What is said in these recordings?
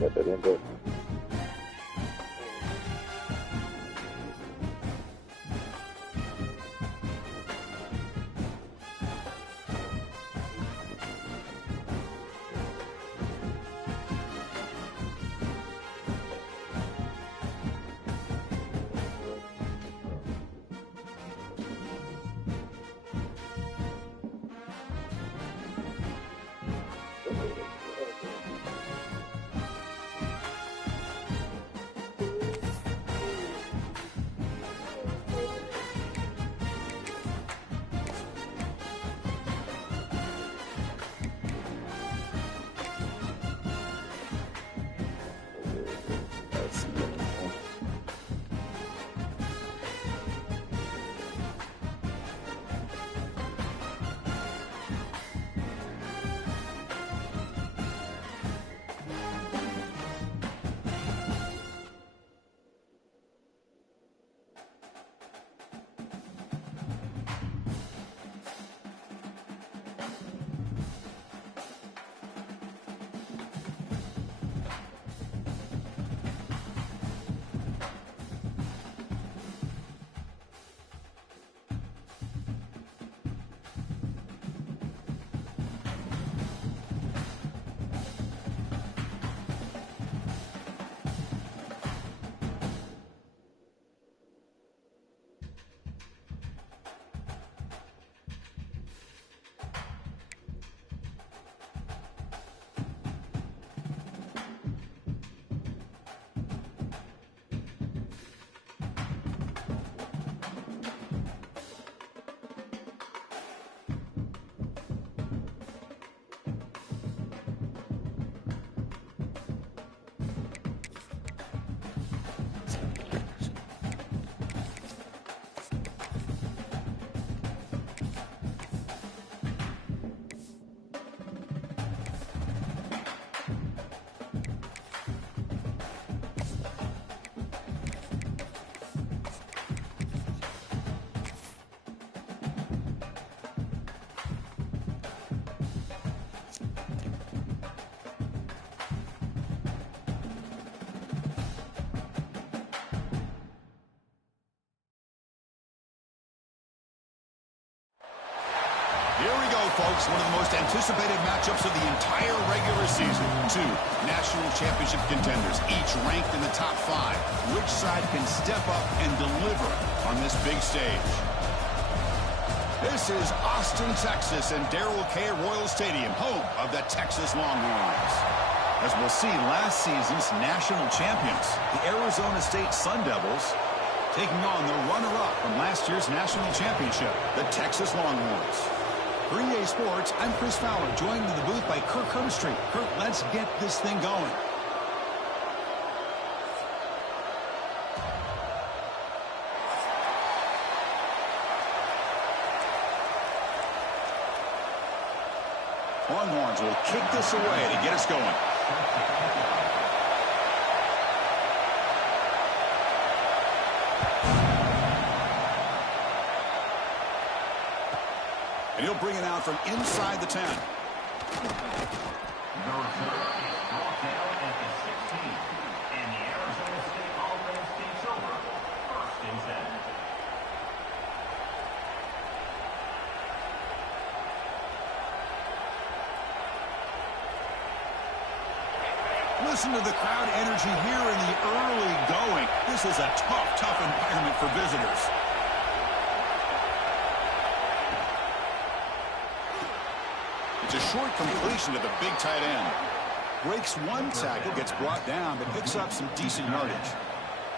Got that in there. Here we go, folks. One of the most anticipated matchups of the entire regular season. Two national championship contenders, each ranked in the top 5. Which side can step up and deliver on this big stage? This is Austin, Texas, and Darrell K. Royal Stadium, home of the Texas Longhorns. As we'll see, last season's national champions, the Arizona State Sun Devils, taking on the runner-up from last year's national championship, the Texas Longhorns. For EA Sports, I'm Chris Fowler, joined in the booth by Kirk Herbstreit. Kirk, let's get this thing going. Longhorns will kick this away to get us going. And he'll bring it out from inside the 10. The return is brought down at the 16. And the Arizona State offense takes over. First and 10. Listen to the crowd energy here in the early going. This is a tough environment for visitors. It's a short completion to the big tight end. Breaks one tackle, gets brought down, but picks up some decent yardage.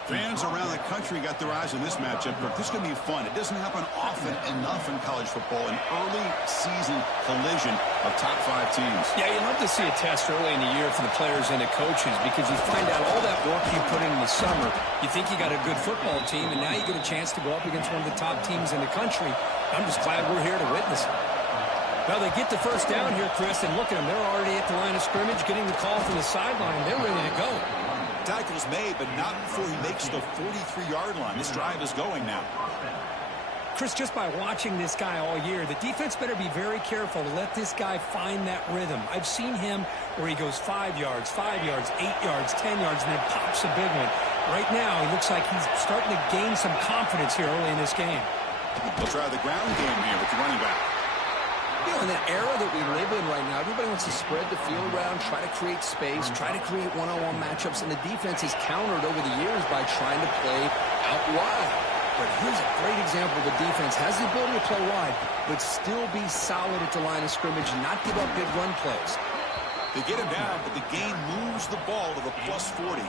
Fans around the country got their eyes on this matchup, but this is going to be fun. It doesn't happen often enough in college football, an early season collision of top 5 teams. Yeah, you'd love to see a test early in the year for the players and the coaches because you find out all that work you put in the summer. You think you got a good football team, and now you get a chance to go up against one of the top teams in the country. I'm just glad we're here to witness it. Well, they get the first down here, Chris, and look at them. They're already at the line of scrimmage, getting the call from the sideline. They're ready to go. Tackle's made, but not before he makes the 43-yard line. This drive is going now. Chris, just by watching this guy all year, the defense better be very careful to let this guy find that rhythm. I've seen him where he goes 5 yards, 8 yards, 10 yards, and then pops a big one. Right now, he looks like he's starting to gain some confidence here early in this game. We'll try the ground game here with the running back. You know, in the era that we live in right now, everybody wants to spread the field around, try to create space, try to create one-on-one matchups, and the defense has countered over the years by trying to play out wide. But here's a great example. The defense has the ability to play wide, but still be solid at the line of scrimmage and not give up big run plays. They get him down, but the game moves the ball to the +40.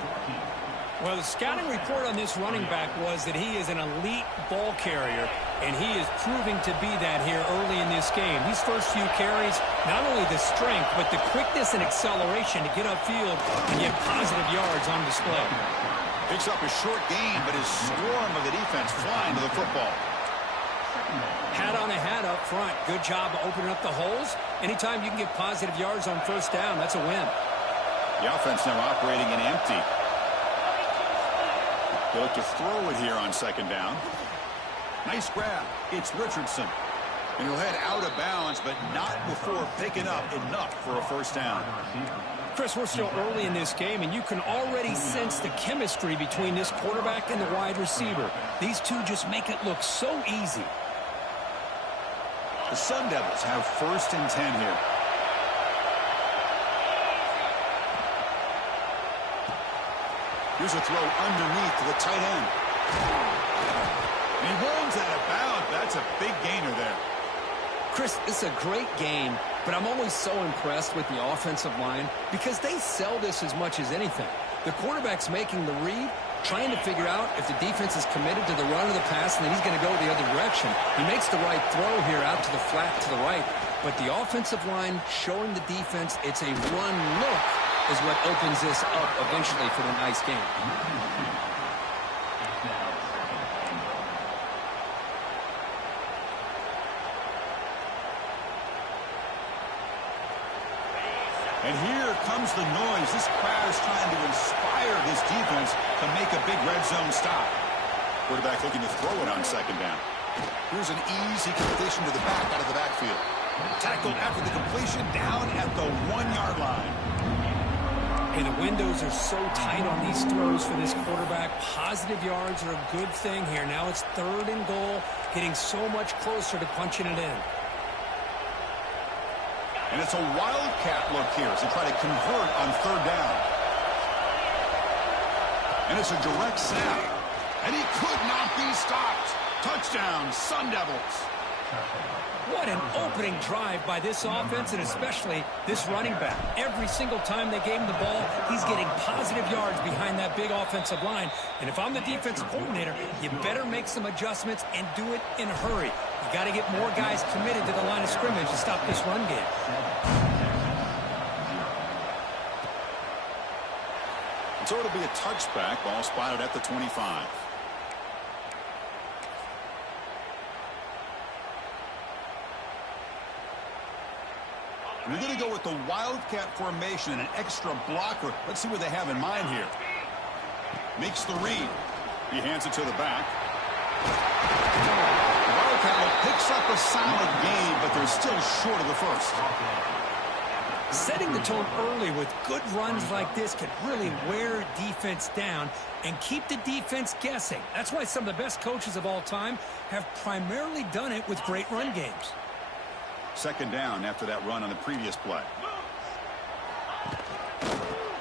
Well, the scouting report on this running back was that he is an elite ball carrier, and he is proving to be that here early in this game. These first few carries, not only the strength, but the quickness and acceleration to get upfield and get positive yards on display. Picks up a short gain, but his swarm of the defense flying to the football. Hat on a hat up front. Good job of opening up the holes. Anytime you can get positive yards on first down, that's a win. The offense now operating in empty. They look to throw it here on second down. Nice grab. It's Richardson. And he'll head out of bounds, but not before picking up enough for a first down. Chris, we're still early in this game, and you can already sense the chemistry between this quarterback and the wide receiver. These two just make it look so easy. The Sun Devils have 1st and 10 here. Here's a throw underneath to the tight end. And he runs out of bounds. That's a big gainer there. Chris, it's a great game, but I'm always so impressed with the offensive line because they sell this as much as anything. The quarterback's making the read, trying to figure out if the defense is committed to the run or the pass, and then he's going to go the other direction. He makes the right throw here out to the flat to the right, but the offensive line showing the defense it's a run look is what opens this up eventually for the nice game. And here comes the noise. This crowd is trying to inspire this defense to make a big red zone stop. Quarterback looking to throw it on second down. Here's an easy completion to the back out of the backfield. Tackled after the completion down at the 1-yard line. Hey, the windows are so tight on these throws for this quarterback. Positive yards are a good thing here. Now it's 3rd and goal, getting so much closer to punching it in. And it's a wildcat look here as they try to convert on 3rd down. And it's a direct snap. And he could not be stopped. Touchdown, Sun Devils. What an opening drive by this offense, and especially this running back. Every single time they gave him the ball, he's getting positive yards behind that big offensive line. And if I'm the defensive coordinator, you better make some adjustments and do it in a hurry. You got to get more guys committed to the line of scrimmage to stop this run game. So it'll be a touchback, ball spotted at the 25. We're going to go with the wildcat formation and an extra blocker. Let's see what they have in mind here. Makes the read. He hands it to the back. The wildcat picks up a solid gain, but they're still short of the first. Setting the tone early with good runs like this can really wear defense down and keep the defense guessing. That's why some of the best coaches of all time have primarily done it with great run games. Second down after that run on the previous play.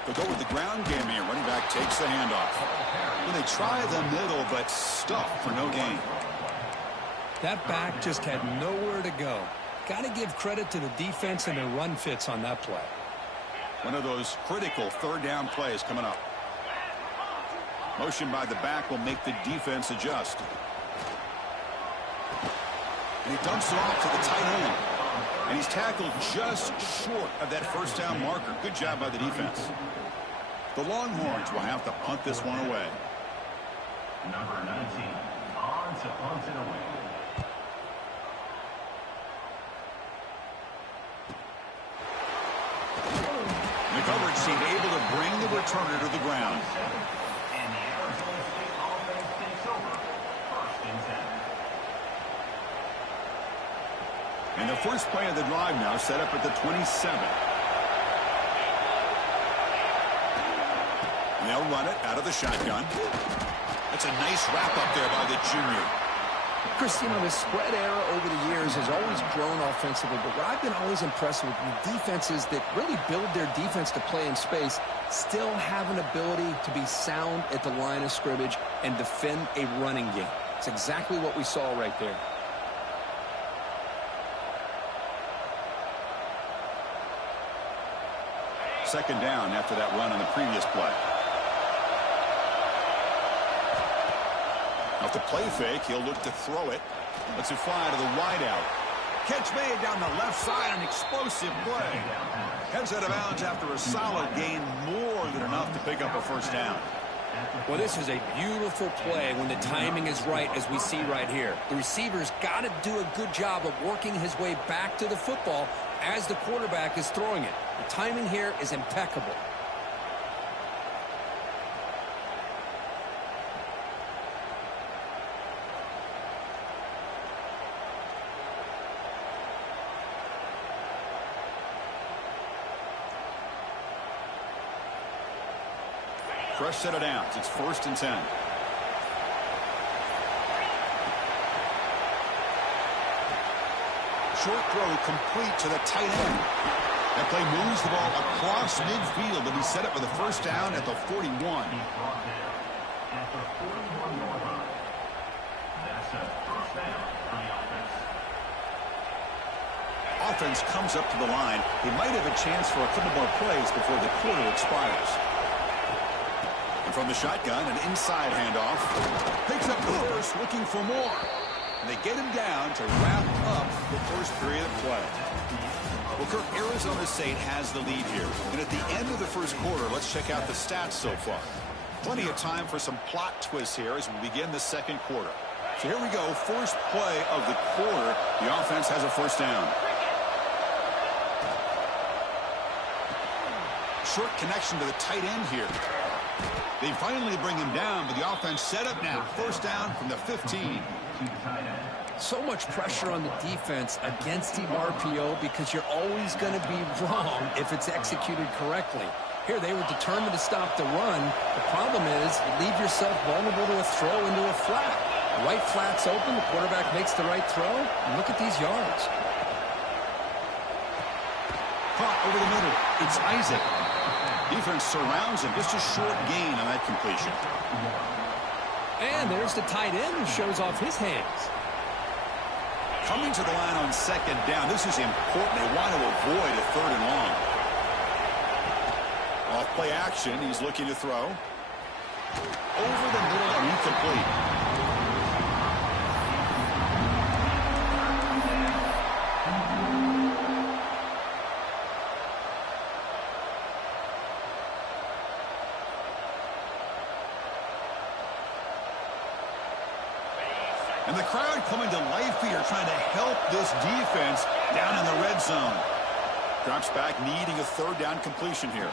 They'll go with the ground game here. Running back takes the handoff. Well, they try the middle, but stuffed for no gain. That back just had nowhere to go. Got to give credit to the defense and their run fits on that play. One of those critical 3rd down plays coming up. Motion by the back will make the defense adjust. And he dumps it off to the tight end. And he's tackled just short of that first down marker. Good job by the defense. The Longhorns will have to punt this one away. Number 19 on to punt it away. The coverage team able to bring the returner to the ground. And the Arizona State offense takes over. 1st and 10. And the first play of the drive now set up at the 27. And they'll run it out of the shotgun. That's a nice wrap up there by the junior. Chris, you know, the spread era over the years has always grown offensively, but what I've been always impressed with defenses that really build their defense to play in space still have an ability to be sound at the line of scrimmage and defend a running game. It's exactly what we saw right there. Second down after that run on the previous play. Off the play fake, he'll look to throw it. Lets it fly to the wideout. Catch made down the left side, an explosive play. Heads out of bounds after a solid gain, more than enough to pick up a first down. Well, this is a beautiful play when the timing is right, as we see right here. The receiver's got to do a good job of working his way back to the football as the quarterback is throwing it. The timing here is impeccable. Fresh set of downs. It's 1st and 10. Short throw complete to the tight end. That play moves the ball across midfield to be set up with a first down at the 41. At the 41-yard line. That's a first down for the offense. Offense comes up to the line. He might have a chance for a couple more plays before the quarter expires. And from the shotgun, an inside handoff. Picks up the first, looking for more. And they get him down to wrap up the first period of play. Well, Kirk, Arizona State has the lead here. And at the end of the first quarter, let's check out the stats so far. Plenty of time for some plot twists here as we begin the second quarter. So here we go, first play of the quarter. The offense has a first down. Short connection to the tight end here. They finally bring him down, but the offense set up now. First down from the 15. So much pressure on the defense against the RPO because you're always going to be wrong if it's executed correctly. Here they were determined to stop the run. The problem is you leave yourself vulnerable to a throw into a flat. The right flat's open, the quarterback makes the right throw, and look at these yards. Caught over the middle. It's Isaac. Defense surrounds him. Just a short gain on that completion. And there's the tight end who shows off his hands. Coming to the line on second down. This is important. They want to avoid a third and long. Off play action. He's looking to throw. Over the middle and incomplete. And the crowd coming to life here, trying to help this defense down in the red zone. Drops back, needing a third down completion here.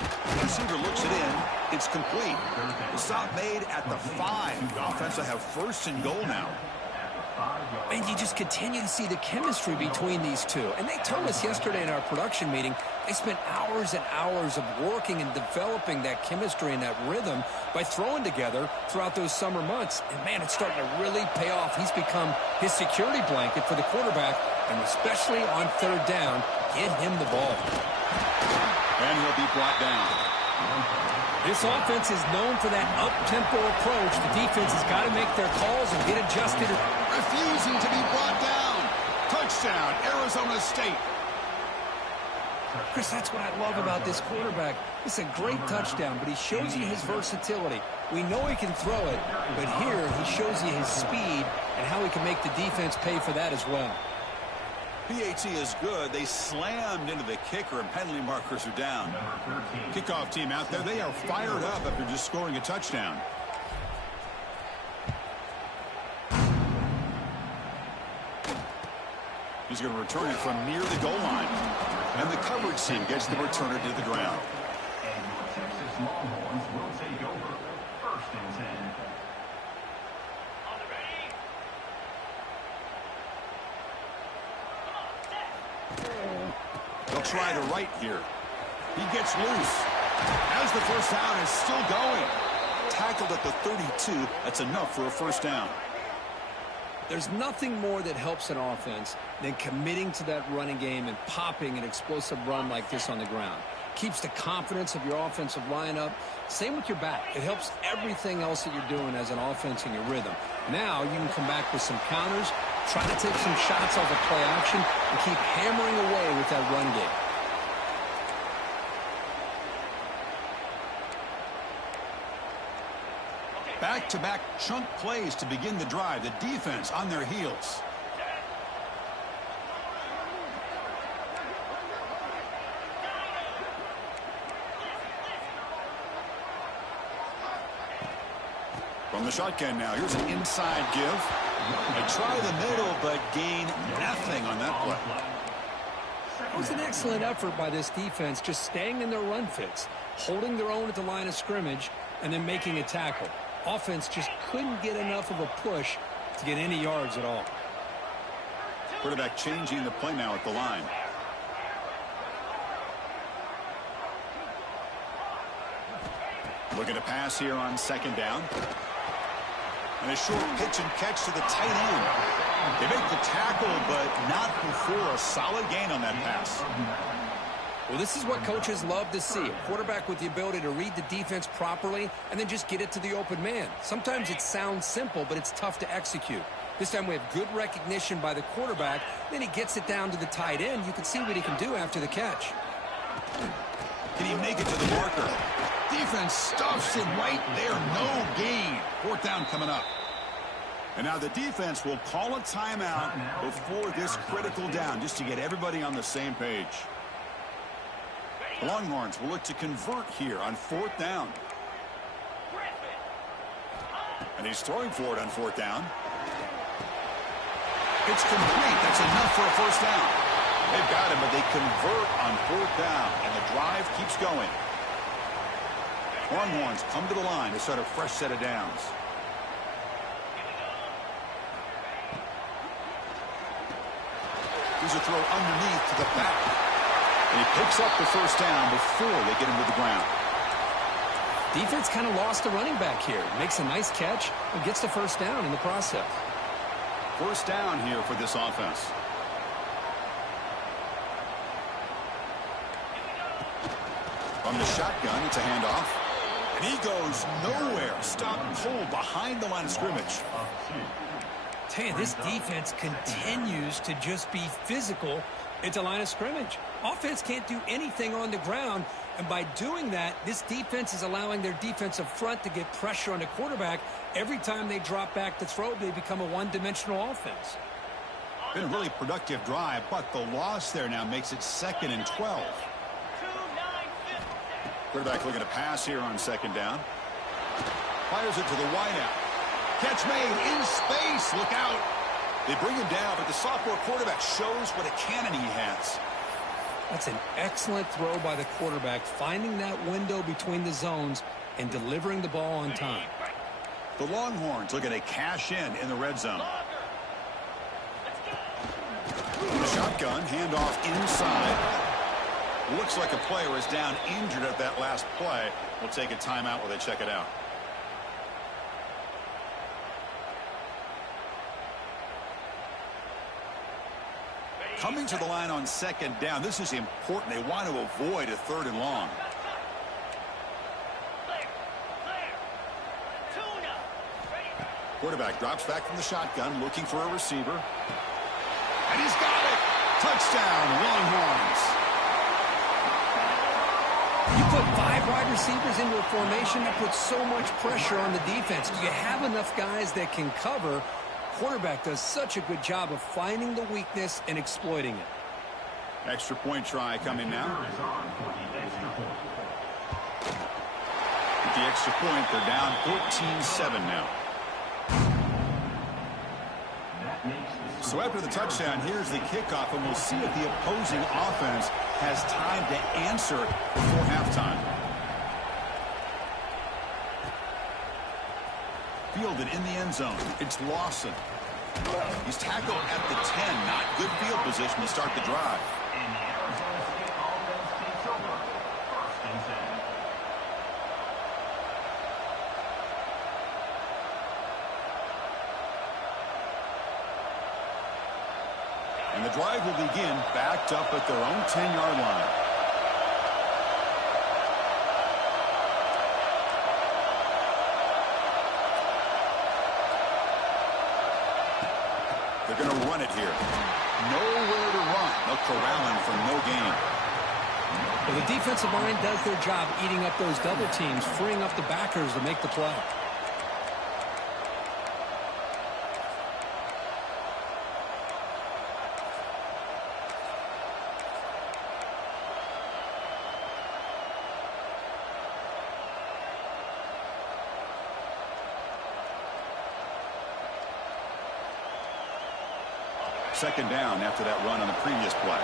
The receiver looks it in. It's complete. The stop made at the 5. The offense will have first and goal now. And you just continue to see the chemistry between these two. And they told us yesterday in our production meeting, they spent hours and hours of working and developing that chemistry and that rhythm by throwing together throughout those summer months. And, man, it's starting to really pay off. He's become his security blanket for the quarterback, and especially on third down, get him the ball. And he'll be brought down. This offense is known for that up-tempo approach. The defense has got to make their calls and get adjusted. Refusing to be brought down. Touchdown, Arizona State. Chris, that's what I love about this quarterback. It's a great touchdown, but he shows you his versatility. We know he can throw it, but here he shows you his speed and how he can make the defense pay for that as well. PAT is good. They slammed into the kicker, and penalty markers are down. Kickoff team out there. They are fired up after just scoring a touchdown. He's going to return it from near the goal line. And the coverage team gets the returner to the ground. And your Texas Longhorns will take over. First and 10. They'll try the right here. He gets loose. As the first down is still going. Tackled at the 32. That's enough for a first down. There's nothing more that helps an offense than committing to that running game and popping an explosive run like this on the ground. Keeps the confidence of your offensive line up. Same with your back. It helps everything else that you're doing as an offense in your rhythm. Now you can come back with some counters, try to take some shots off of play action, and keep hammering away with that run game. Back-to-back chunk plays to begin the drive. The defense on their heels. From the shotgun now. Here's an inside give. They try the middle, but gain nothing on that play. It was an excellent effort by this defense, just staying in their run fits, holding their own at the line of scrimmage, and then making a tackle. Offense just couldn't get enough of a push to get any yards at all. Quarterback changing the play now at the line. Looking to pass here on second down. And a short pitch and catch to the tight end. They make the tackle, but not before a solid gain on that pass. Well, this is what coaches love to see. A quarterback with the ability to read the defense properly and then just get it to the open man. Sometimes it sounds simple, but it's tough to execute. This time we have good recognition by the quarterback. Then he gets it down to the tight end. You can see what he can do after the catch. Can he make it to the marker? Defense stuffs him right there. No gain. Fourth down coming up. And now the defense will call a timeout before this critical down, just to get everybody on the same page. The Longhorns will look to convert here on fourth down. And he's throwing for it on fourth down. It's complete. That's enough for a first down. They've got him, but they convert on fourth down, and the drive keeps going. Longhorns come to the line to start a fresh set of downs. Here's a throw underneath to the back. And he picks up the first down before they get him to the ground. Defense kind of lost the running back here. Makes a nice catch and gets the first down in the process. First down here for this offense. From the shotgun, it's a handoff. And he goes nowhere. Stop cold behind the line of scrimmage. Tell you, this defense continues to just be physical at the line of scrimmage. Offense can't do anything on the ground, and by doing that, this defense is allowing their defensive front to get pressure on the quarterback. Every time they drop back to throw, they become a one-dimensional offense. Been a really productive drive, but the loss there now makes it 2nd and 12. Quarterback looking to pass here on second down. Fires it to the wideout. Catch made in space. Look out. They bring him down, but the sophomore quarterback shows what a cannon he has. That's an excellent throw by the quarterback, finding that window between the zones and delivering the ball on time. The Longhorns looking to cash in the red zone. The shotgun, handoff inside. Looks like a player is down injured at that last play. We'll take a timeout while they check it out. Coming to the line on second down. This is important. They want to avoid a 3rd and long. Quarterback drops back from the shotgun, looking for a receiver. And he's got it. Touchdown, Longhorns. You put 5 wide receivers into a formation that puts so much pressure on the defense. Do you have enough guys that can cover? Quarterback does such a good job of finding the weakness and exploiting it. Extra point try coming now. With the extra point, they're down 14-7 now. So after the touchdown, here's the kickoff, and we'll see if the opposing offense has time to answer before halftime. Fielded in the end zone. It's Lawson. He's tackled at the 10. Not good field position to start the drive. And the drive will begin backed up at their own 10-yard line. They're going to run it here. Nowhere to run. They'll corral him for no gain. Well, the defensive line does their job eating up those double teams, freeing up the backers to make the play. Second down after that run on the previous play.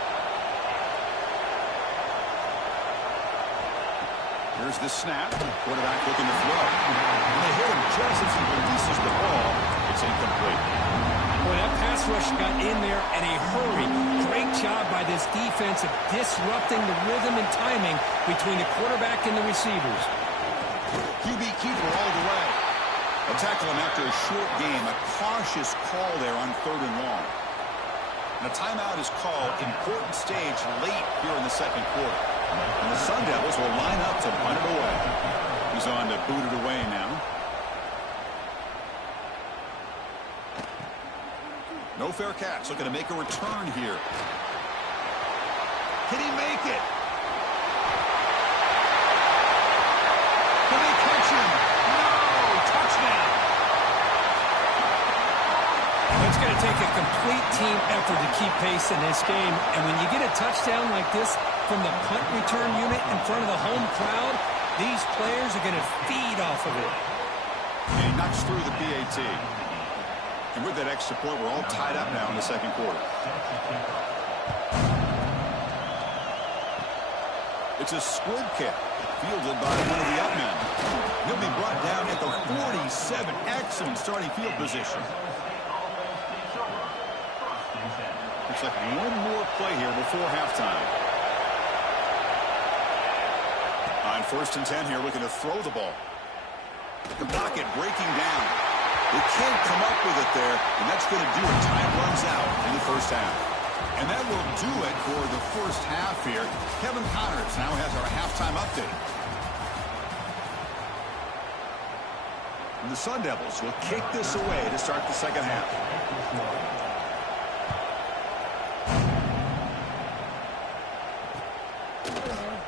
Here's the snap. Quarterback looking to throw. And they hit him just as he releases the ball. It's incomplete. Boy, that pass rush got in there in a hurry. Great job by this defense of disrupting the rhythm and timing between the quarterback and the receivers. QB keeper all the way. A tackle him after a short game. A cautious call there on 3rd and long. And a timeout is called. Important stage late here in the second quarter. And the Sun Devils will line up to punt it away. He's on to boot it away now. No fair catch. Looking to make a return here. Can he make it? Can they catch him? No! Touchdown! It's going to take a complete team effort to keep pace in this game. And when you get a touchdown like this from the punt return unit in front of the home crowd, these players are going to feed off of it. And he knocks through the PAT. And with that extra point, we're all tied up now in the second quarter. It's a squib kick fielded by one of the up men. He'll be brought down at the 47. Excellent starting field position. Looks like one more play here before halftime. On 1st and 10 here, looking to throw the ball. The pocket breaking down. They can't come up with it there, and that's going to do it. Time runs out in the first half. And that will do it for the first half here. Kevin Connors now has our halftime update. And the Sun Devils will kick this away to start the second half.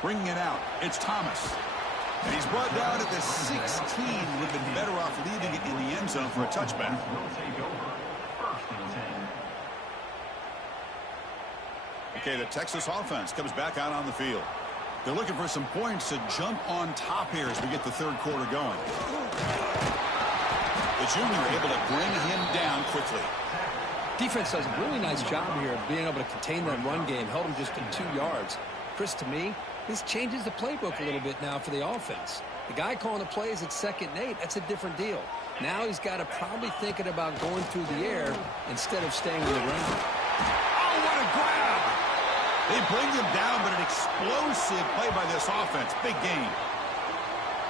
Bringing it out, it's Thomas. And he's brought down at the 16. Would have been better off leaving it in the end zone for a touchback. Okay, the Texas offense comes back out on the field. They're looking for some points to jump on top here as we get the third quarter going. The junior able to bring him down quickly. Defense does a really nice job here of being able to contain that run game. Held him just to 2 yards. Chris, to me, this changes the playbook a little bit now for the offense. The guy calling the plays at 2nd and 8, that's a different deal. Now he's got to probably thinking about going through the air instead of staying on the ground. Oh, what a grab! They bring him down, but an explosive play by this offense. Big gain.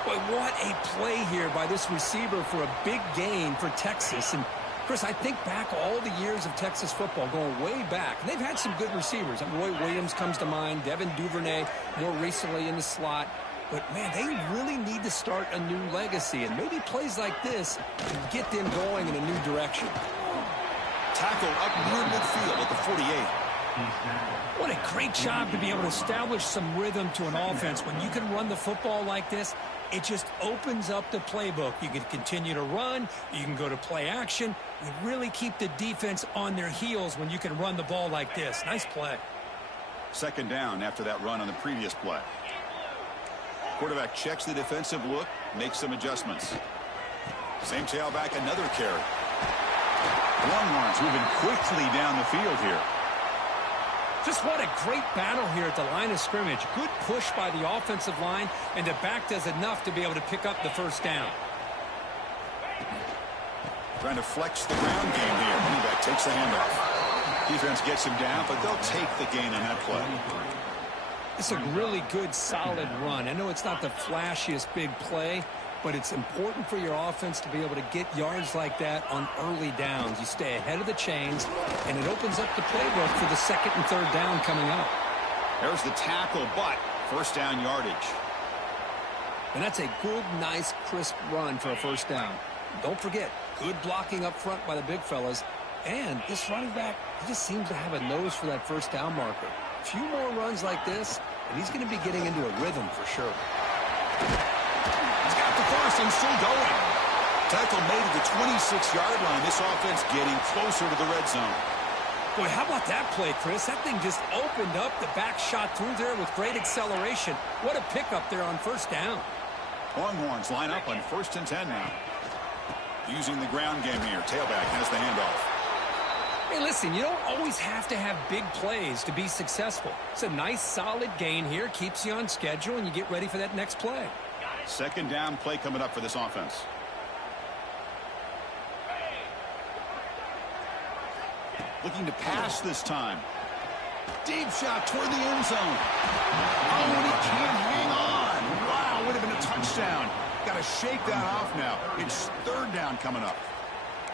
Boy, what a play here by this receiver for a big gain for Texas. And Chris, I think back all the years of Texas football, going way back. And they've had some good receivers. Roy Williams comes to mind, Devin Duvernay more recently in the slot. But, man, they really need to start a new legacy. And maybe plays like this can get them going in a new direction. Tackle up near midfield at the 48. What a great job to be able to establish some rhythm to an offense. When you can run the football like this, it just opens up the playbook. You can continue to run. You can go to play action. You really keep the defense on their heels when you can run the ball like this. Nice play. Second down after that run on the previous play. Quarterback checks the defensive look, makes some adjustments. Same tailback, another carry. Longhorns moving quickly down the field here. Just what a great battle here at the line of scrimmage. Good push by the offensive line, and the back does enough to be able to pick up the first down. Trying to flex the ground game here. Running back takes the handoff. Defense gets him down, but they'll take the gain on that play. It's a really good, solid run. I know it's not the flashiest big play, but it's important for your offense to be able to get yards like that on early downs. You stay ahead of the chains, and it opens up the playbook for the second and third down coming up. There's the tackle, but first down yardage. And that's a good, nice, crisp run for a first down. Don't forget, good blocking up front by the big fellas. And this running back, he just seems to have a nose for that first down marker. A few more runs like this, and he's going to be getting into a rhythm for sure. He's got the first and still going. Tackle made at the 26-yard line. This offense getting closer to the red zone. Boy, how about that play, Chris? That thing just opened up. The back shot through there with great acceleration. What a pickup there on first down. Longhorns line up on 1st and 10 now. Using the ground game here. Tailback has the handoff. Hey, listen, you don't always have to have big plays to be successful. It's a nice, solid gain here. Keeps you on schedule, and you get ready for that next play. Second down play coming up for this offense. Looking to pass this time. Deep shot toward the end zone. Oh, and he can't hang on. Wow, would have been a touchdown. Got to shake that off now. It's third down coming up.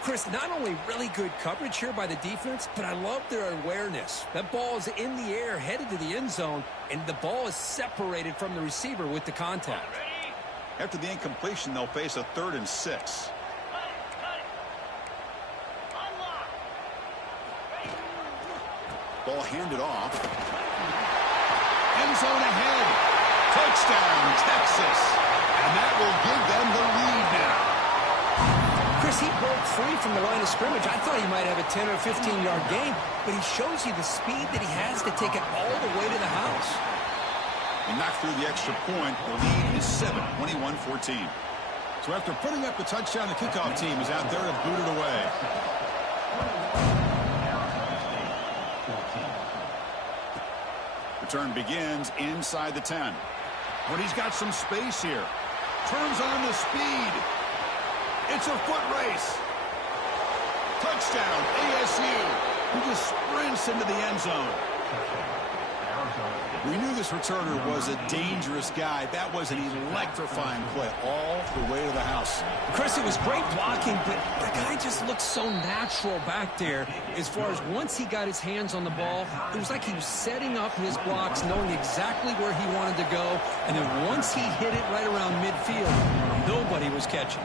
Chris, not only really good coverage here by the defense, but I love their awareness. That ball is in the air, headed to the end zone, and the ball is separated from the receiver with the contact. After the incompletion, they'll face a 3rd and 6. Ball handed off. End zone ahead. Touchdown, Texas. And that will give them the lead now. Chris, he broke free from the line of scrimmage. I thought he might have a 10 or 15-yard gain, but he shows you the speed that he has to take it all the way to the house. He knocked through the extra point. The lead is 7, 21-14. So after putting up the touchdown, the kickoff team is out there to boot it away. Return begins inside the 10. But he's got some space here. Turns on the speed. It's a foot race. Touchdown, ASU. He just sprints into the end zone. We knew this returner was a dangerous guy. That was an electrifying play all the way to the house. Chris, it was great blocking, but the guy just looked so natural back there. As far as once he got his hands on the ball, it was like he was setting up his blocks, knowing exactly where he wanted to go. And then once he hit it right around midfield, nobody was catching.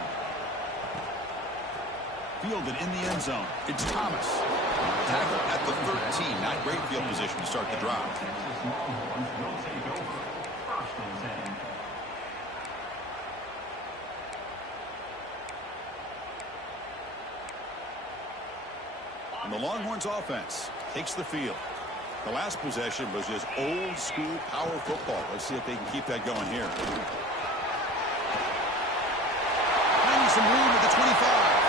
Fielded in the end zone. It's Thomas. Tackle at the 13. Not great field position to start the drive. And the Longhorns offense takes the field. The last possession was just old school power football. Let's see if they can keep that going here. Finding some room at the 25.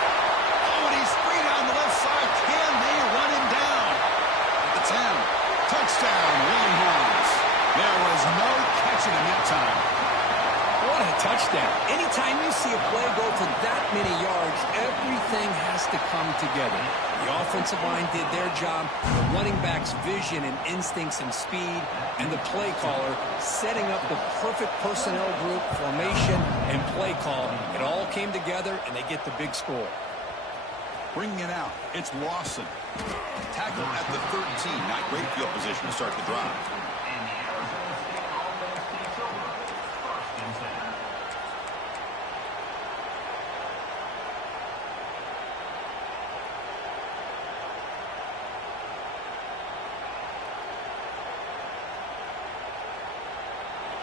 Touchdown, Longhorns. There was no catching him that time. What a touchdown. Anytime you see a play go for that many yards, everything has to come together. The offensive line did their job, the running back's vision and instincts and speed, and the play caller setting up the perfect personnel group, formation, and play call. It all came together, and they get the big score. Bringing it out, it's Lawson. Tackle at the 13. Not great field position to start the drive.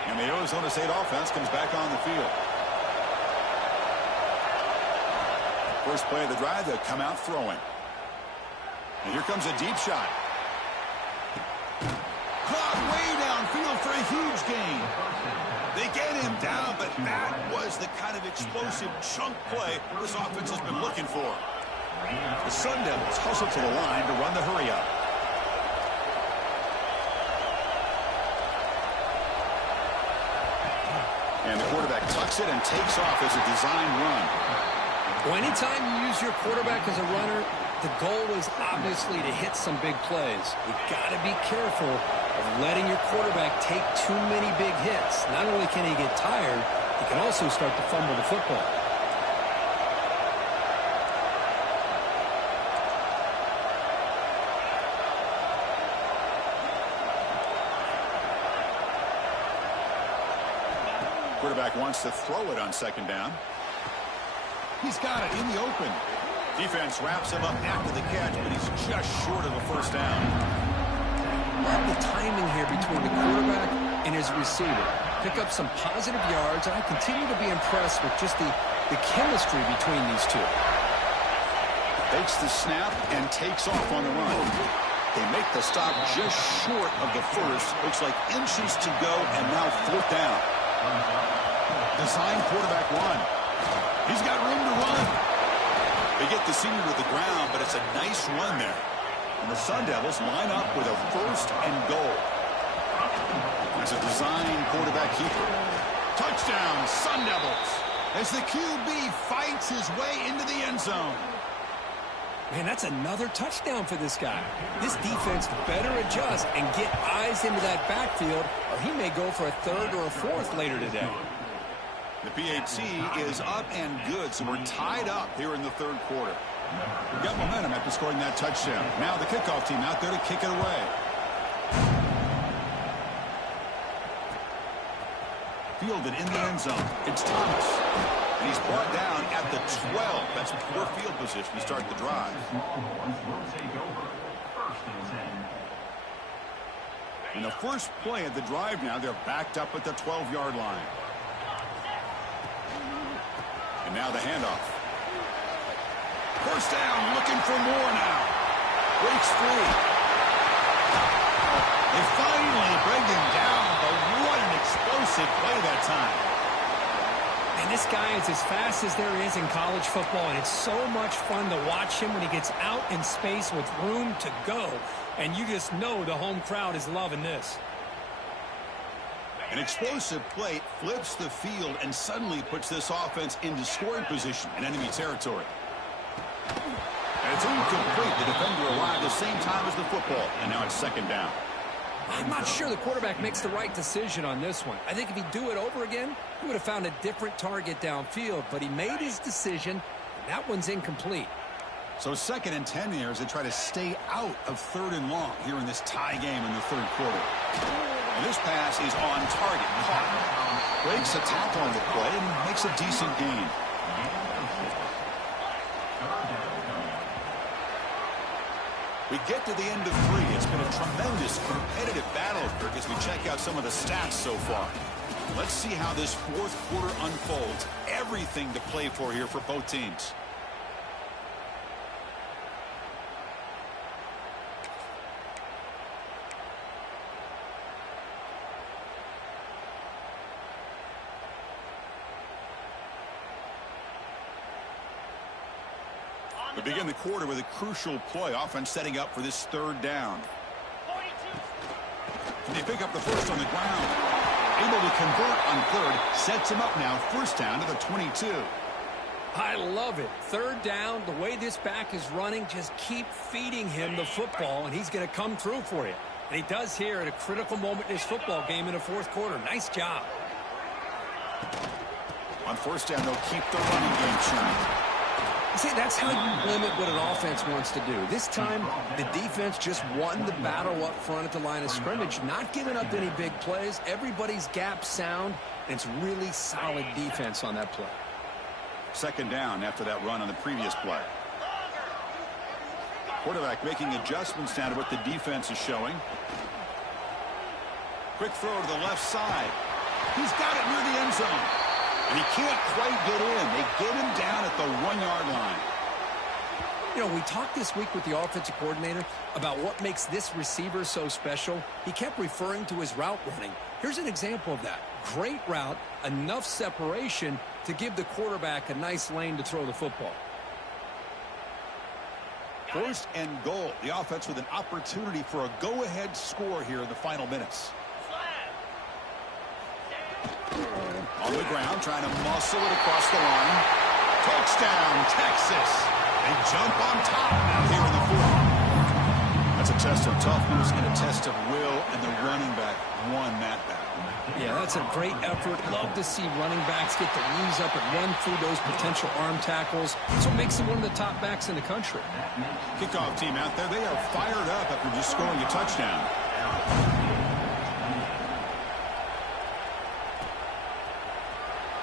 And the Arizona State offense comes back on the field. First play of the drive, they'll come out throwing. And here comes a deep shot. Caught way downfield for a huge gain. They get him down, but that was the kind of explosive chunk play this offense has been looking for. The Sun Devils hustle to the line to run the hurry up. And the quarterback tucks it and takes off as a design run. Well, anytime you use your quarterback as a runner, the goal is obviously to hit some big plays. You've got to be careful of letting your quarterback take too many big hits. Not only can he get tired, he can also start to fumble the football. Quarterback wants to throw it on second down. He's got it in the open. Defense wraps him up after the catch, but he's just short of a first down. Love the timing here between the quarterback and his receiver. Pick up some positive yards, and I continue to be impressed with just the chemistry between these two. Takes the snap and takes off on the run. They make the stop just short of the first. Looks like inches to go, and now fourth down. Design quarterback run. He's got room to run. They get the senior to the ground, but it's a nice run there. And the Sun Devils line up with a first and goal. It's a design quarterback keeper. Touchdown, Sun Devils, as the QB fights his way into the end zone. Man, that's another touchdown for this guy. This defense better adjust and get eyes into that backfield, or he may go for a third or a fourth later today. The PAT is up and good, so we're tied up here in the third quarter. We've got momentum after scoring that touchdown. Now the kickoff team out there to kick it away. Fielded in the end zone. It's Thomas. And he's brought down at the 12. That's poor field position to start the drive. In the first play of the drive now, they're backed up at the 12-yard line. And now the handoff. First down, looking for more now. Breaks free. They finally bring him down, but what an explosive play that time. And this guy is as fast as there is in college football, and it's so much fun to watch him when he gets out in space with room to go. And you just know the home crowd is loving this. An explosive play flips the field and suddenly puts this offense into scoring position in enemy territory. And it's incomplete. The defender arrived the same time as the football, and now it's second down. I'm not sure the quarterback makes the right decision on this one. I think if he'd do it over again, he would have found a different target downfield, but he made his decision, and that one's incomplete. So 2nd and 10 here as they try to stay out of 3rd and long here in this tie game in the third quarter. And this pass is on target, caught. Breaks a tackle on the play and makes a decent gain. We get to the end of 3. It's been a tremendous competitive battle as we check out some of the stats so far. Let's see how this fourth quarter unfolds. Everything to play for here for both teams. We begin the quarter with a crucial play. Offense setting up for this third down. And they pick up the first on the ground. Able to convert on third. Sets him up now. First down to the 22. I love it. Third down, the way this back is running, just keep feeding him the football, and he's going to come through for you. And he does here at a critical moment in his football game in the fourth quarter. Nice job. On first down, they'll keep the running game churning. See, that's how you limit what an offense wants to do. This time, the defense just won the battle up front at the line of scrimmage, not giving up any big plays. Everybody's gap sound, and it's really solid defense on that play. Second down after that run on the previous play. Quarterback making adjustments now to what the defense is showing. Quick throw to the left side. He's got it near the end zone. And he can't quite get in. They get him down at the 1-yard line. You know, we talked this week with the offensive coordinator about what makes this receiver so special. He kept referring to his route running. Here's an example of that. Great route, enough separation to give the quarterback a nice lane to throw the football. First and goal. The offense with an opportunity for a go-ahead score here in the final minutes. On the ground, trying to muscle it across the line. Touchdown, Texas. They jump on top now here in the fourth. That's a test of toughness and a test of will, and the running back won that battle. Yeah, that's a great effort. Love to see running backs get their knees up and run through those potential arm tackles. That's what makes him one of the top backs in the country. Kickoff team out there, they are fired up after just scoring a touchdown.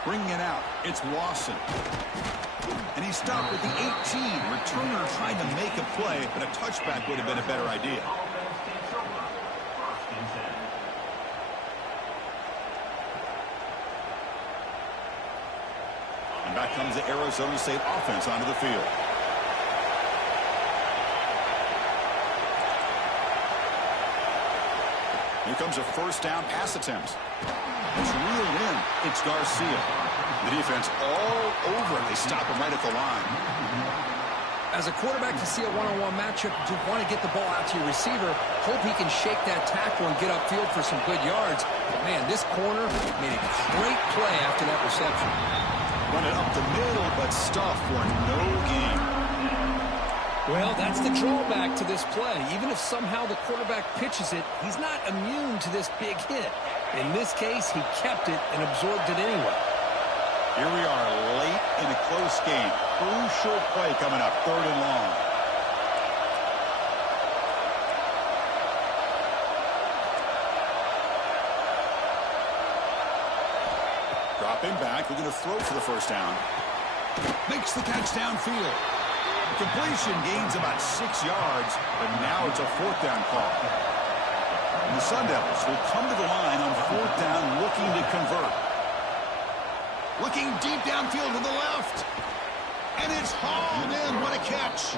Bringing it out, it's Lawson. And he stopped at the 18. Returner trying to make a play, but a touchback would have been a better idea. And back comes the Arizona State offense onto the field. Here comes a first down pass attempt. It's reeled in. It's Garcia. The defense all over it. They stop him right at the line. As a quarterback, you see a one-on-one matchup, you want to get the ball out to your receiver, hope he can shake that tackle and get upfield for some good yards. But, man, this corner made a great play after that reception. Run it up the middle, but stuff for no gain. Well, that's the drawback to this play. Even if somehow the quarterback pitches it, he's not immune to this big hit. In this case, he kept it and absorbed it anyway. Here we are late in a close game. Crucial play coming up, 3rd and long. Dropping back, we're going to throw for the first down. Makes the catch downfield. Completion gains about 6 yards, but now it's a 4th down call. And the Sun Devils will come to the line on 4th down looking to convert. Looking deep downfield to the left. And it's hauled in. What a catch.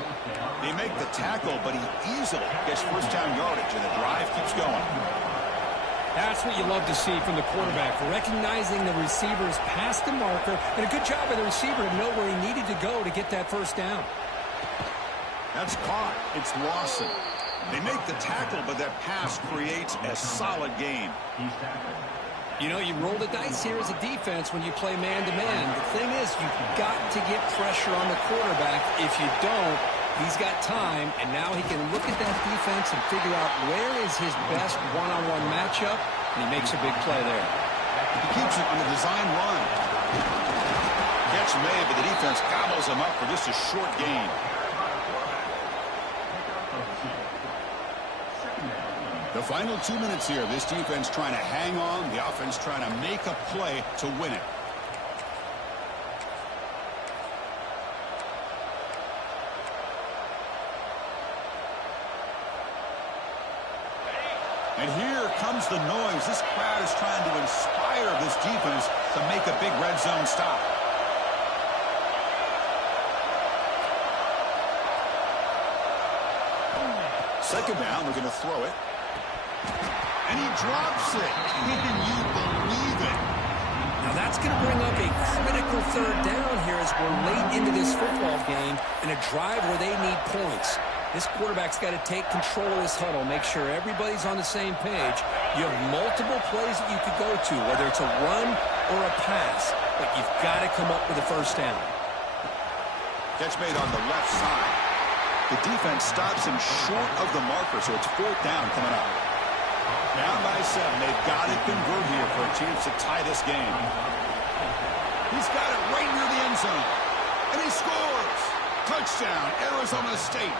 They make the tackle, but he easily gets first down yardage, and the drive keeps going. That's what you love to see from the quarterback, recognizing the receiver's past the marker, and a good job by the receiver to know where he needed to go to get that first down. That's caught. It's Lawson. They make the tackle, but that pass creates a solid gain. You know, you roll the dice here as a defense when you play man-to-man. The thing is, you've got to get pressure on the quarterback. If you don't, he's got time, and now he can look at that defense and figure out where is his best one-on-one matchup, and he makes a big play there. He keeps it on the design run. Catch made, but the defense gobbles him up for just a short gain. The final 2 minutes here. This defense trying to hang on. The offense trying to make a play to win it. And here comes the noise. This crowd is trying to inspire this defense to make a big red zone stop. Second down, we're going to throw it. And he drops it. Can you believe it? Now that's going to bring up a critical 3rd down here as we're late into this football game in a drive where they need points. This quarterback's got to take control of this huddle, make sure everybody's on the same page. You have multiple plays that you could go to, whether it's a run or a pass, but you've got to come up with a first down. Catch made on the left side. The defense stops him short of the marker, so it's 4th down coming up. Down by 7. They've got to convert here for a chance to tie this game. He's got it right near the end zone. And he scores. Touchdown, Arizona State.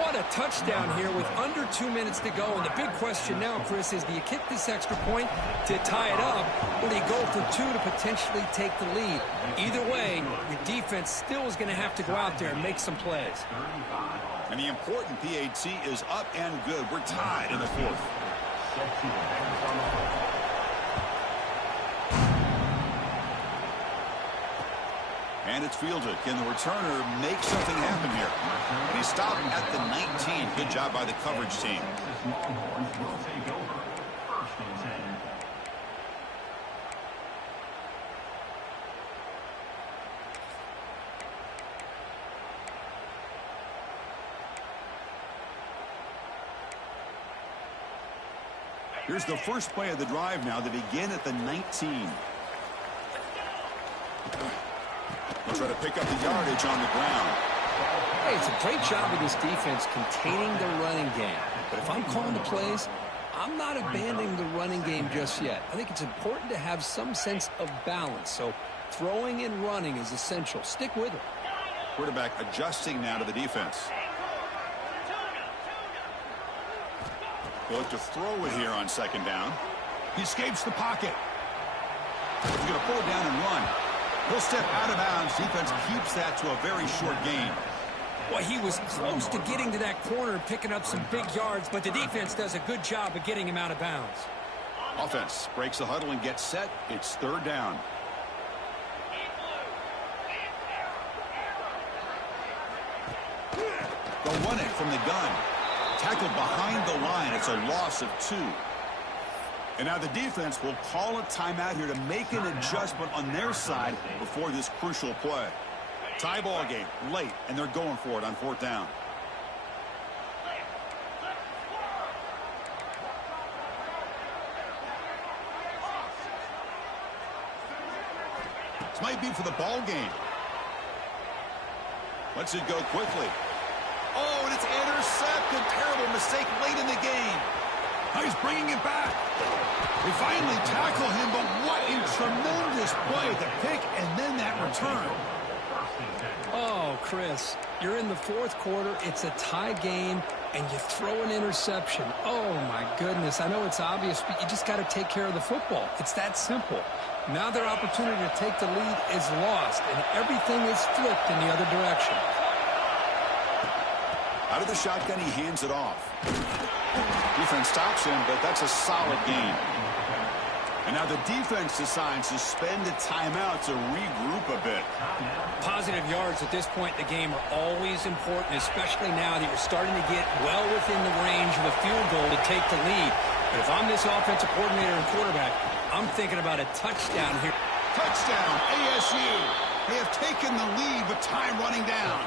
What a touchdown here with under 2 minutes to go. And the big question now, Chris, is do you kick this extra point to tie it up, or do you go for 2 to potentially take the lead? Either way, your defense still is going to have to go out there and make some plays. And the important PAT is up and good. We're tied in the 4th. And it's fielded. Can the returner make something happen here? And he stopped at the 19. Good job by the coverage team. Here's the first play of the drive now. They begin at the 19. They'll try to pick up the yardage on the ground. Hey, it's a great job of this defense containing the running game. But if I'm calling the plays, I'm not abandoning the running game just yet. I think it's important to have some sense of balance. So throwing and running is essential. Stick with it. Quarterback adjusting now to the defense. He'll look to throw it here on second down. He escapes the pocket. He's going to pull it down and run. He'll step out of bounds. Defense keeps that to a very short gain. Well, he was close to getting to that corner and picking up some big yards, but the defense does a good job of getting him out of bounds. Offense breaks the huddle and gets set. It's third down. They'll run it from the gun. Tackled behind the line. It's a loss of 2. And now the defense will call a timeout here to make an adjustment on their side before this crucial play. Tie ball game, late, and they're going for it on fourth down. This might be for the ball game. Lets it go quickly. Oh, and it's intercepted. Terrible mistake late in the game. Now he's bringing it back. They finally tackle him, but what a tremendous play. The pick and then that return. Oh, Chris, you're in the fourth quarter. It's a tie game, and you throw an interception. Oh, my goodness. I know it's obvious, but you just got to take care of the football. It's that simple. Now their opportunity to take the lead is lost, and everything is flipped in the other direction. Out of the shotgun, he hands it off. Defense stops him, but that's a solid game. And now the defense decides to spend a timeout to regroup a bit. Positive yards at this point in the game are always important, especially now that you're starting to get well within the range of a field goal to take the lead. But if I'm this offensive coordinator and quarterback, I'm thinking about a touchdown here. Touchdown, ASU. They have taken the lead with time running down.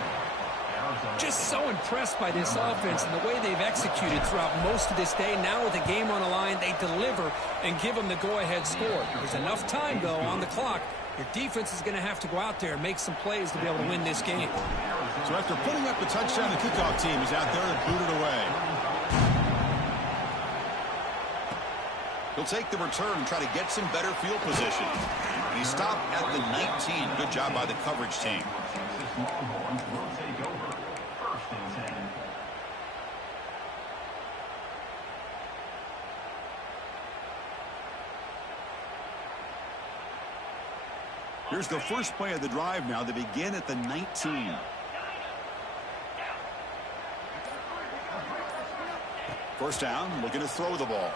Just so impressed by this offense and the way they've executed throughout most of this day. Now with the game on the line, they deliver and give them the go-ahead score. There's enough time, though, on the clock. Your defense is going to have to go out there and make some plays to be able to win this game. So after putting up the touchdown, the kickoff team is out there to boot it away. He'll take the return and try to get some better field position. And he stopped at the 19. Good job by the coverage team. Here's the first play of the drive now. They begin at the 19. First down, looking to throw the ball.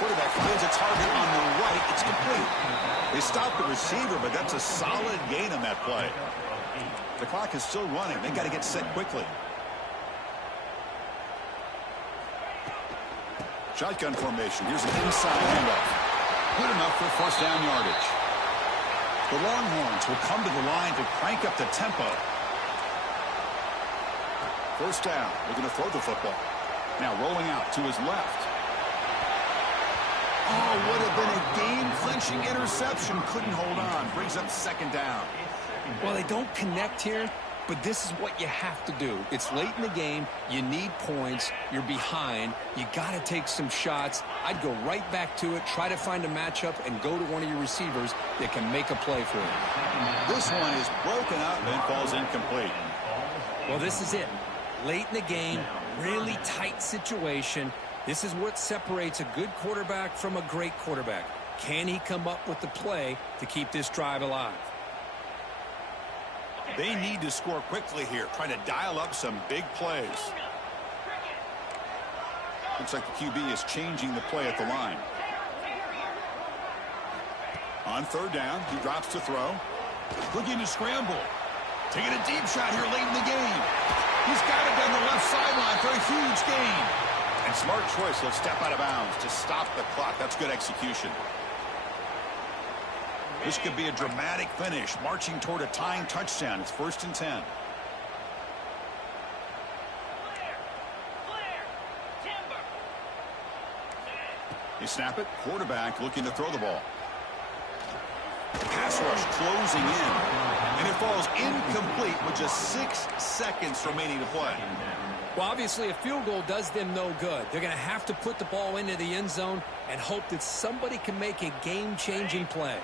Quarterback finds a target on the right. It's complete. They stop the receiver, but that's a solid gain on that play. The clock is still running. They got to get set quickly. Shotgun formation. Here's an inside handoff. Good enough for first down yardage. The Longhorns will come to the line to crank up the tempo. First down. Looking to throw the football. Now rolling out to his left. Oh, would have been a game-clinching interception. Couldn't hold on. Brings up second down. Well, they don't connect here, but this is what you have to do. It's late in the game. You need points. You're behind. You got to take some shots. I'd go right back to it, try to find a matchup, and go to one of your receivers that can make a play for you. This one is broken up and falls incomplete. Well, this is it. Late in the game, really tight situation. This is what separates a good quarterback from a great quarterback. Can he come up with the play to keep this drive alive? They need to score quickly here, trying to dial up some big plays. Looks like the QB is changing the play at the line. On third down, he drops to throw. Looking to scramble. Taking a deep shot here late in the game. He's got it down the left sideline for a huge gain. And smart choice, he'll step out of bounds to stop the clock. That's good execution. This could be a dramatic finish, marching toward a tying touchdown. It's 1st and 10. They snap it. Quarterback looking to throw the ball. Pass rush closing in. And it falls incomplete with just 6 seconds remaining to play. Well, obviously, a field goal does them no good. They're going to have to put the ball into the end zone and hope that somebody can make a game-changing play.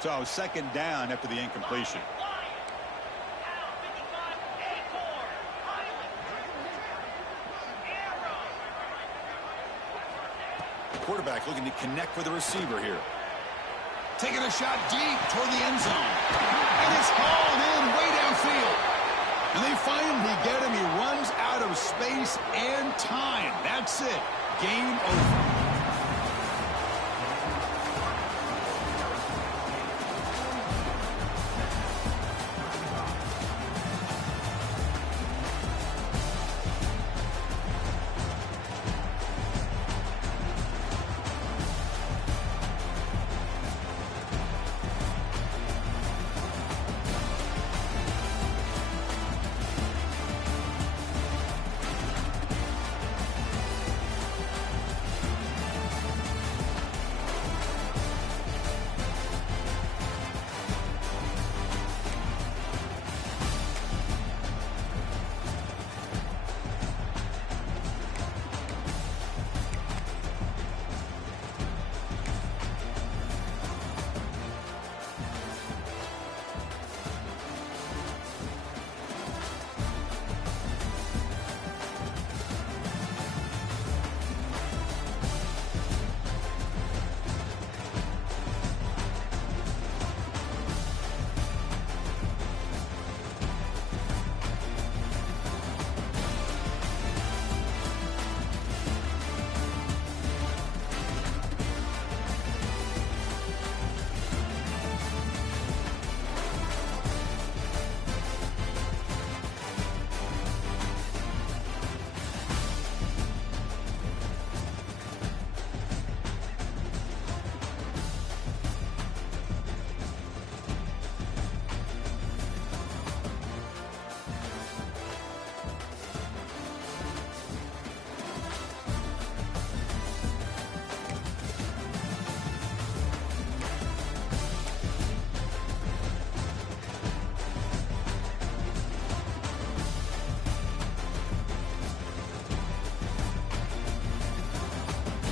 So, second down after the incompletion. Quarterback looking to connect with the receiver here. Taking a shot deep toward the end zone. And it's called in way downfield. And they finally get him. He runs out of space and time. That's it. Game over.